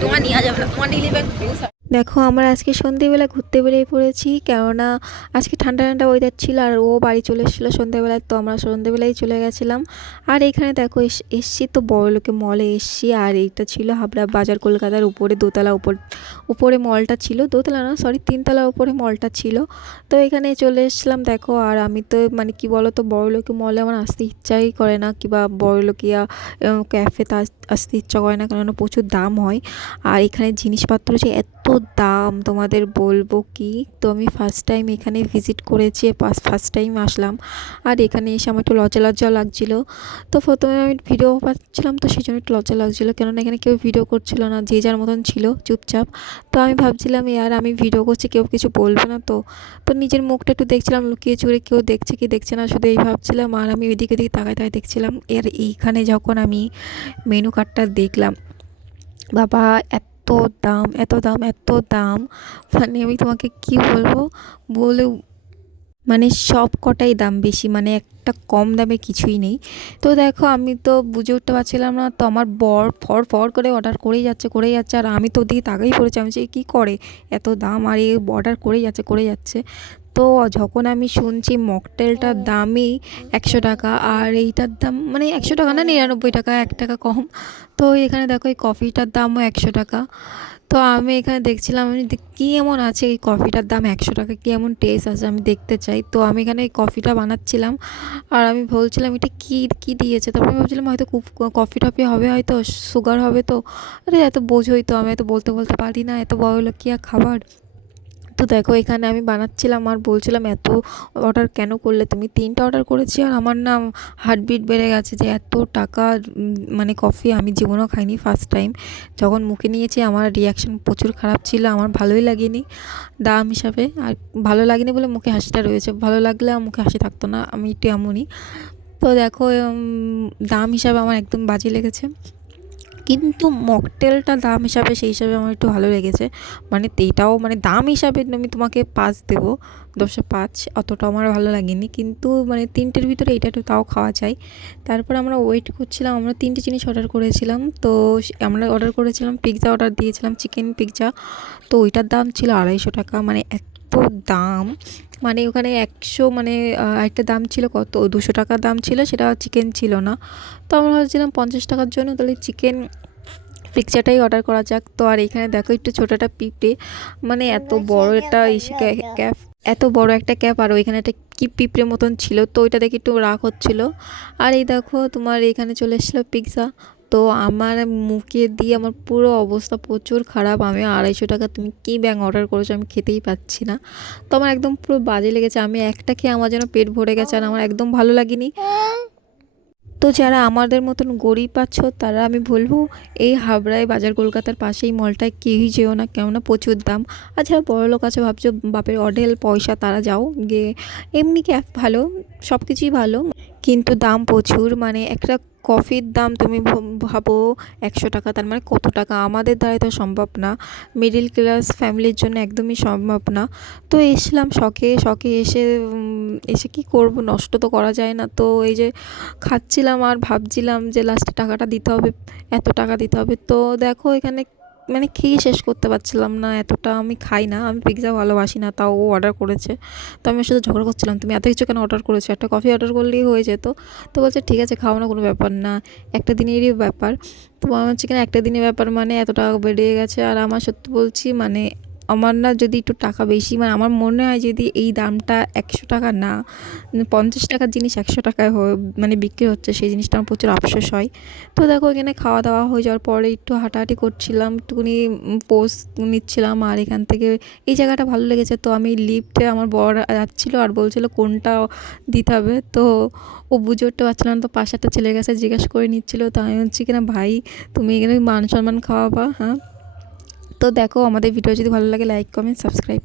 তোমার নেওয়া যাবে না তোমার নিলে ব্যাগ দেখো, আমরা আজকে সন্ধেবেলা ঘুরতে বেরিয়ে পড়েছি, কেননা আজকে ঠান্ডা ঠান্ডা ওয়েদার ছিল আর ও বাড়ি চলে এসেছিল সন্ধেবেলায়, তো আমরা সন্ধেবেলায় চলে গেছিলাম। আর এখানে দেখো, এস- এসছি তো বড় লোকে মলে এসছি, আর এইটা ছিল হাবড়া বাজার কলকাতার উপরে, দোতলা উপর, উপরে মলটা ছিল, দোতলা না সরি তিনতলার উপরে মলটা ছিল। তো এখানে চলে এসেছিলাম, দেখো, আর আমি তো মানে কি বলো তো বড় লোকে মলে আমার আসতে ইচ্ছাই করে না, কিংবা লোকিয়া ক্যাফেতে আসতে ইচ্ছা করে না, কেননা প্রচুর দাম হয়। আর এখানে জিনিসপত্র যে এত দাম তোমাদের বলব কি? তো আমি ফার্স্ট টাইম এখানে ভিজিট করেছি ফার্স্ট টাইম আসলাম। আর এখানে এসে আমার একটু লজ্জা লজ্জা লাগছিল। তো প্রথমে আমি ভিডিও পাচ্ছিলাম, তো সেই জন্য একটু লজ্জা লাগছিল। কেননা এখানে কেউ ভিডিও করছিল না, যে যার মতন ছিল চুপচাপ। তো আমি ভাবছিলাম ইয়ার আমি ভিডিও করছি, কেউ কিছু বলবে না তো। তো নিজের মুখটা একটু দেখছিলাম, লুকিয়ে চুরে কেউ দেখছে কি দেখছে না, শুধু এই ভাবছিলাম। আর আমি ওইদিকে দিকে তাকায় তাকায় দেখছিলাম, এর এইখানে যখন আমি মেনু কার্ডটা দেখলাম, বাবা, এত দাম এত দাম এত দাম। মানে আমি তোমাকে কি বলব? বলে মানে সব কটাই দাম বেশি মানে একটা কম দামে কিছুই নেই। তো দেখো আমি তো বুঝে উঠতে পারছিলাম না তো আমার বর ফর ফর করে অর্ডার করেই যাচ্ছে করেই যাচ্ছে আর আমি তো ওদিকে তাকাই পড়েছি আমি যে কী করে? এত দাম আর এ অর্ডার করেই যাচ্ছে করে যাচ্ছে। তো যখন আমি শুনছি মকটেলটার দামই একশো টাকা আর এইটার দাম মানে একশো টাকা না নিরানব্বই টাকা এক টাকা কম তো এখানে দেখো এই কফিটার দামও একশো টাকা। তো আমি এখানে দেখছিলাম, আমি কি এমন আছে? এই কফিটার দাম একশো টাকা, কী এমন টেস্ট আছে? আমি দেখতে চাই। তো আমি এখানে এই কফিটা বানাচ্ছিলাম আর আমি বলছিলাম, এটা কী কী দিয়েছে? তারপরে আমি ভাবছিলাম, হয়তো কফি টফি হবে, হয়তো সুগার হবে তো। আরে, এত বোঝোই তো আমি, এত বলতে বলতে পারি না, এত বড় লোকিয়া খাবার। তো দেখো, এখানে আমি বানাচ্ছিলাম আর বলছিলাম, এত অর্ডার কেন করলে তুমি? তিনটা অর্ডার করেছি আর আমার না হার্টবিট বেড়ে গেছে যে এত টাকা মানে কফি আমি জীবনেও খাইনি ফার্স্ট টাইম যখন মুখে নিয়েছি, আমার রিয়াকশান প্রচুর খারাপ ছিল, আমার ভালোই লাগেনি দাম হিসাবে। আর ভালো লাগেনি বলে মুখে হাসিটা রয়েছে, ভালো লাগলে মুখে হাসি থাকতো না, আমি একটু এমনই। তো দেখো দাম হিসাবে আমার একদম বাজে লেগেছে। কিন্তু মকটেলটা দাম হিসাবে সেই হিসাবে আমার একটু ভালো লেগেছে। মানে এইটাও মানে দাম হিসাবে আমি তোমাকে পাঁচ দেবো, দশে পাঁচ অতটা আমার ভালো লাগেনি। কিন্তু মানে তিনটের ভিতরে এইটা একটু তাও খাওয়া যায়। তারপর আমরা ওয়েট করছিলাম, আমরা তিনটে জিনিস অর্ডার করেছিলাম। তো আমরা অর্ডার করেছিলাম পিৎজা অর্ডার দিয়েছিলাম চিকেন পিৎজা তো ওইটার দাম ছিল আড়াইশো টাকা। মানে এত দাম? মানে ওখানে একশো মানে একটা দাম ছিল কত? দুশো টাকার দাম ছিল সেটা চিকেন ছিল না। তো আমরা ভাবছিলাম পঞ্চাশ টাকার জন্য তাহলে চিকেন পিকচারটাই অর্ডার করা যাক। তো আর এখানে দেখো একটু ছোটোটা পিঁপড়ে মানে এত বড় একটা ক্যাপ এত বড় একটা ক্যাপ আর ওইখানে একটা কি পিঁপড়ে মতন ছিল। তো ওইটা দেখে একটু রাগ হচ্ছিল। আর এই দেখো তোমার এখানে চলে এসেছিল পিৎজা তো আমার মুখে দিয়ে আমার পুরো অবস্থা প্রচুর খারাপ। আমি আড়াইশো টাকা তুমি কী ব্যাং অর্ডার করেছ আমি খেতেই পাচ্ছি না। তো আমার একদম পুরো বাজে লেগেছে। আমি একটা খেয়ে আমার যেন পেট ভরে গেছে আর আমার একদম ভালো লাগেনি। তো যারা আমাদের মতন গরিব আছো, তারা আমি বলব, এই হাবড়ায় বাজার কলকাতার পাশেই মলটায় কেউই যেও না, কেননা প্রচুর দাম। আর যারা বড় লোক আছে, ভাবছ বাপের অডেল পয়সা, তারা যাও গিয়ে। এমনি ক্যাফ ভালো? সব কিছুই ভালো। কিন্তু দাম প্রচুর মানে একটা কফির দাম তুমি ভাব- একশো টাকা, তার মানে কত টাকা? আমাদের দ্বারাই তো সম্ভব না। মিডিল ক্লাস ফ্যামিলির জন্য একদমই সম্ভব না। তো এসলাম শখে শখে এসে এসে কি করব? নষ্ট তো করা যায় না। তো এই যে খাচ্ছিলাম আর ভাবছিলাম যে লাস্টে টাকাটা দিতে হবে, এত টাকা দিতে হবে। তো দেখো এখানে মানে খেয়ে শেষ করতে পারছিলাম না, এতটা আমি খাই না, আমি পিৎজা ভালোবাসি না, তাও ও অর্ডার করেছে। তো আমি সাথে ঝগড়া করছিলাম, তুমি এত কিছু কেন অর্ডার করেছ? একটা কফি অর্ডার করলেই হয়ে যেত। তো বলছে, ঠিক আছে খাওয়ানো কোনো ব্যাপার না, একটা দিনেরই ব্যাপার। তো আমার হচ্ছে কিনা, একটা দিনের ব্যাপার মানে এত টাকা বেড়ে গেছে। আর আমার সত্যি বলছি মানে আমার না যদি একটু টাকা বেশি মানে আমার মনে হয় যদি এই দামটা একশো টাকা না, পঞ্চাশ টাকার জিনিস একশো টাকায় মানে বিক্রি হচ্ছে, সেই জিনিসটা আমার প্রচুর আফসোস হয়। তো দেখো এখানে খাওয়া দাওয়া হয়ে যাওয়ার পরে একটু হাঁটাহাঁটি করছিলাম, একটুখানি পোজ নিচ্ছিলাম আর এখান থেকে এই জায়গাটা ভালো লেগেছে। তো আমি লিফটে আমার বর যাচ্ছিল আর বলছিলো কোনটা দিতে হবে। তো ও বুঝে উঠতে পারছিল না, তো পাশে একটা ছেলের কাছে জিজ্ঞেস করে নিচ্ছিলো, তো আমি হচ্ছে কিনা ভাই, তুমি এখানে মান সম্মান খাওয়াবা হ্যাঁ? তো দেখো আমাদের ভিডিও যদি ভালো লাগে লাইক কমেন্ট সাবস্ক্রাইব